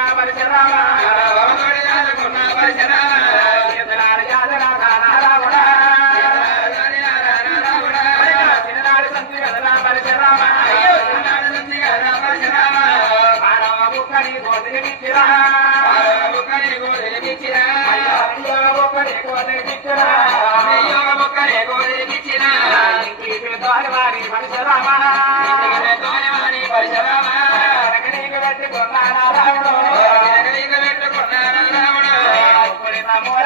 ఆదుకున్నా పరిశరామ ఇప్పుడు